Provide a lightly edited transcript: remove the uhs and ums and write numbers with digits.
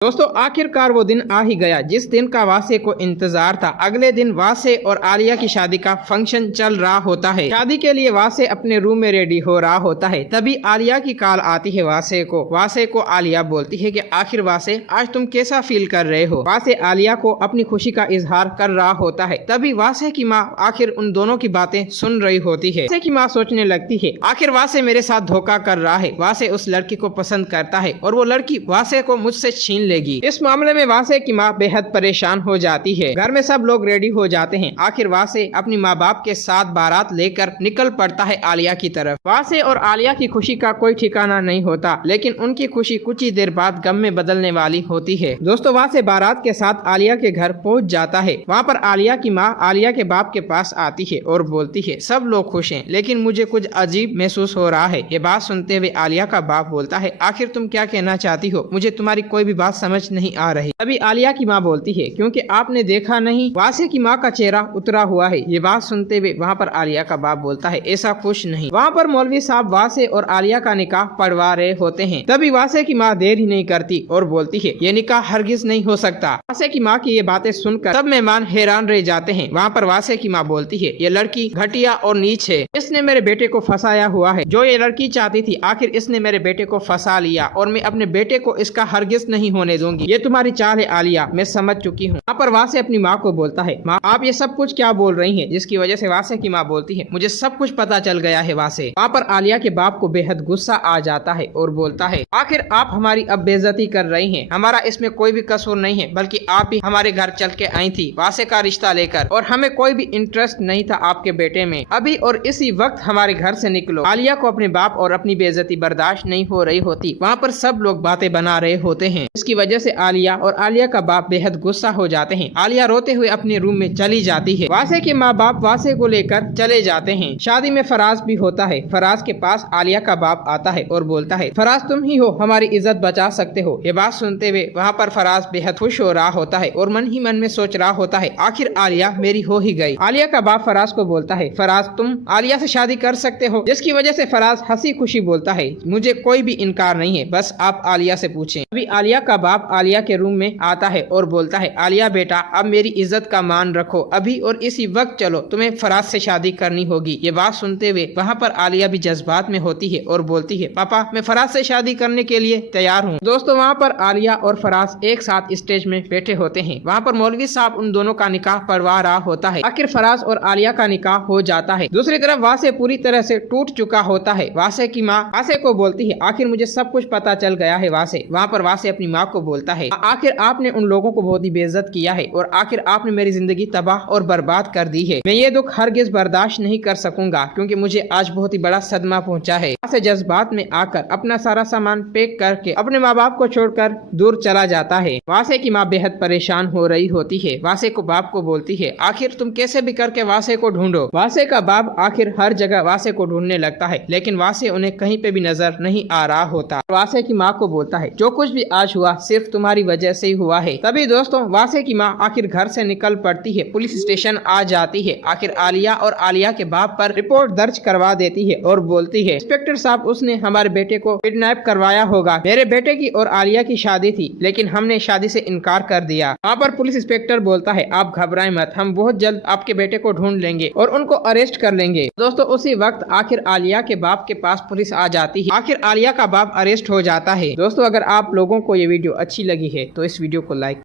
दोस्तों आखिरकार वो दिन आ ही गया जिस दिन का वासे को इंतजार था। अगले दिन वासे और आलिया की शादी का फंक्शन चल रहा होता है। शादी के लिए वासे अपने रूम में रेडी हो रहा होता है। तभी आलिया की कॉल आती है वासे को आलिया बोलती है कि आखिर वासे आज तुम कैसा फील कर रहे हो। वासे आलिया को अपनी खुशी का इजहार कर रहा होता है। तभी वासे की माँ आखिर उन दोनों की बातें सुन रही होती है। वासे की माँ सोचने लगती है आखिर वासे मेरे साथ धोखा कर रहा है। वासे उस लड़की को पसंद करता है और वो लड़की वासे को मुझसे छीन लेगी। इस मामले में वासे की माँ बेहद परेशान हो जाती है। घर में सब लोग रेडी हो जाते हैं। आखिर वासे अपनी माँ बाप के साथ बारात लेकर निकल पड़ता है आलिया की तरफ। वासे और आलिया की खुशी का कोई ठिकाना नहीं होता, लेकिन उनकी खुशी कुछ ही देर बाद गम में बदलने वाली होती है। दोस्तों वासे बारात के साथ आलिया के घर पहुँच जाता है। वहाँ पर आलिया की माँ आलिया के बाप के पास आती है और बोलती है सब लोग खुश हैं, लेकिन मुझे कुछ अजीब महसूस हो रहा है। ये बात सुनते हुए आलिया का बाप बोलता है आखिर तुम क्या कहना चाहती हो, मुझे तुम्हारी कोई भी बात समझ नहीं आ रही। अभी आलिया की माँ बोलती है क्योंकि आपने देखा नहीं, वासे की माँ का चेहरा उतरा हुआ है। ये बात सुनते हुए वहाँ पर आलिया का बाप बोलता है ऐसा कुछ नहीं। वहाँ पर मौलवी साहब वासे और आलिया का निकाह पढ़वा रहे होते हैं। तभी वासे की माँ देर ही नहीं करती और बोलती है ये निकाह हरगिज नहीं हो सकता। वासे की माँ की ये बातें सुनकर सब मेहमान हैरान रह जाते हैं। वहाँ पर वासे की माँ बोलती है ये लड़की घटिया और नीच है, इसने मेरे बेटे को फंसाया हुआ है। जो ये लड़की चाहती थी आखिर इसने मेरे बेटे को फंसा लिया और मैं अपने बेटे को इसका हरगिज नहीं होने दूंगी। ये तुम्हारी चाल है आलिया, मैं समझ चुकी हूँ। यहाँ पर वासे अपनी माँ को बोलता है माँ आप ये सब कुछ क्या बोल रही हैं, जिसकी वजह से वासे की माँ बोलती है मुझे सब कुछ पता चल गया है वासे। वहाँ पर आलिया के बाप को बेहद गुस्सा आ जाता है और बोलता है आखिर आप हमारी अब बेइज्जती कर रही हैं, हमारा इसमें कोई भी कसूर नहीं है, बल्कि आप ही हमारे घर चल के आई थी वासे का रिश्ता लेकर और हमें कोई भी इंटरेस्ट नहीं था आपके बेटे में। अभी और इसी वक्त हमारे घर से निकलो। आलिया को अपने बाप और अपनी बेइज्जती बर्दाश्त नहीं हो रही होती। वहाँ पर सब लोग बातें बना रहे होते हैं। इसकी वजह से आलिया और आलिया का बाप बेहद गुस्सा हो जाते हैं। आलिया रोते हुए अपने रूम में चली जाती है। वासे के माँ बाप वासे को लेकर चले जाते हैं। शादी में फराज भी होता है। फराज के पास आलिया का बाप आता है और बोलता है फराज तुम ही हो हमारी इज्जत बचा सकते हो। ये बात सुनते हुए वहाँ पर फराज बेहद खुश हो रहा होता है और मन ही मन में सोच रहा होता है आखिर आलिया मेरी हो ही गई। आलिया का बाप फराज को बोलता है फराज तुम आलिया से शादी कर सकते हो, जिसकी वजह से फराज हंसी खुशी बोलता है मुझे कोई भी इनकार नहीं है, बस आप आलिया से पूछें। अभी आलिया का बाप आलिया के रूम में आता है और बोलता है आलिया बेटा अब मेरी इज्जत का मान रखो, अभी और इसी वक्त चलो, तुम्हें फराज से शादी करनी होगी। ये बात सुनते हुए वहाँ पर आलिया भी जज्बात में होती है और बोलती है पापा मैं फराज से शादी करने के लिए तैयार हूँ। दोस्तों वहाँ पर आलिया और फराज एक साथ स्टेज में बैठे होते हैं। वहाँ पर मौलवी साहब उन दोनों का निकाह पढ़वा रहा होता है। आखिर फराज और आलिया का निकाह हो जाता है। दूसरी तरफ वासे पूरी तरह से टूट चुका होता है। वासे की माँ वासे को बोलती है आखिर मुझे सब कुछ पता चल गया है वासे। वहाँ पर वासे अपनी माँ को बोलता है आखिर आपने उन लोगों को बहुत ही बेइज्जत किया है और आखिर आपने मेरी जिंदगी तबाह और बर्बाद कर दी है। मैं ये दुख हरगिज बर्दाश्त नहीं कर सकूंगा क्योंकि मुझे आज बहुत ही बड़ा सदमा पहुंचा है। वासे जज्बात में आकर अपना सारा सामान पैक करके अपने माँ बाप को छोड़कर दूर चला जाता है। वासे की माँ बेहद परेशान हो रही होती है। वासे को बाप को बोलती है आखिर तुम कैसे भी करके वासे को ढूंढो। वासे का बाप आखिर हर जगह वासे को ढूंढने लगता है, लेकिन वासे उन्हें कहीं पे भी नजर नहीं आ रहा होता। वासे की माँ को बोलता है जो कुछ भी आज हुआ सिर्फ तुम्हारी वजह से ही हुआ है। तभी दोस्तों वासे की माँ आखिर घर से निकल पड़ती है। पुलिस स्टेशन आ जाती है। आखिर आलिया और आलिया के बाप पर रिपोर्ट दर्ज करवा देती है और बोलती है इंस्पेक्टर साहब उसने हमारे बेटे को किडनैप करवाया होगा। मेरे बेटे की और आलिया की शादी थी, लेकिन हमने शादी से इनकार कर दिया। वहाँ पर पुलिस इंस्पेक्टर बोलता है आप घबराएं मत, हम बहुत जल्द आपके बेटे को ढूंढ लेंगे और उनको अरेस्ट कर लेंगे। दोस्तों उसी वक्त आखिर आलिया के बाप के पास पुलिस आ जाती है। आखिर आलिया का बाप अरेस्ट हो जाता है। दोस्तों अगर आप लोगों को ये वीडियो अच्छी लगी है तो इस वीडियो को लाइक